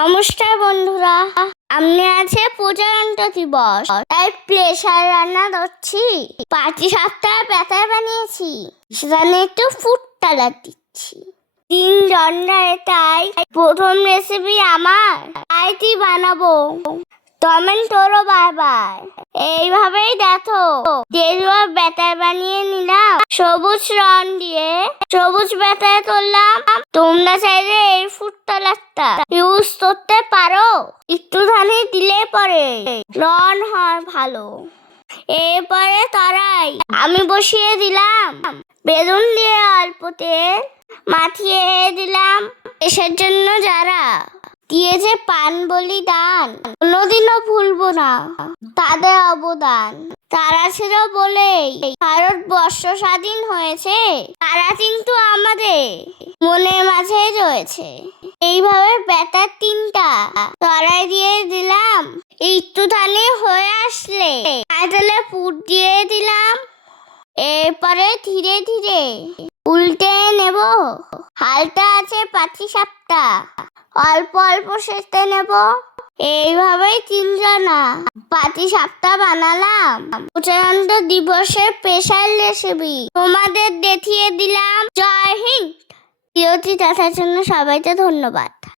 নমস্কার বন্ধুরা, সামনে আছে প্রজাতন্ত্র দিবস, তাই প্রেসার রান্না করছি। পাটি সাপটা ব্যাটার বানিয়েছি, সেখানে একটু ফুড কালার দিচ্ছি। 3 জন্ডায়, তাই প্রথম রেসিপি আমার আইটি বানাবো। টমেটোরও বারবার এইভাবেই দেখো, গেরুয়া ব্যাটার বানিয়ে নিলাম। সবুজ রং দিয়ে সবুজ ব্যাটার করলাম। তোমরা চাইলে এই ফুড কালারটা ইউজ করতে পারো, একটুখানি দিলে পরে রং হয় ভালো। এরপরে কড়াই আমি বসিয়ে দিলাম, বেগুন দিয়ে অল্প তেল মাখিয়ে দিলাম। এসের জন্য যারা দিয়েছে পান বলি দান, কোনোদিনও ভুলবো না তাদের অবদান। তারা ছিল বলেই ভারতবর্ষ স্বাধীন হয়েছে, তারা কিন্তু আমাদের মনের মাঝে রয়েছে। এইভাবে ব্যাটার 3টা কড়াই দিয়ে দিলাম। একটুখানি হয়ে আসলে তাহলে পুর দিয়ে দিলাম। এরপরে ধীরে ধীরে উল্টে নেব। হালকা আছে পাটি সাপটা, অল্প অল্প সেঁতে নেব। এইভাবেই 3 জনা পাটি সাপটা বানালাম। প্রজাতন্ত্র দিবসের স্পেশাল রেসিপি তোমাদের দেখিয়ে দিলাম। জয় হিন্দ। ভিডিওটি দেখার জন্য সবাইকে ধন্যবাদ।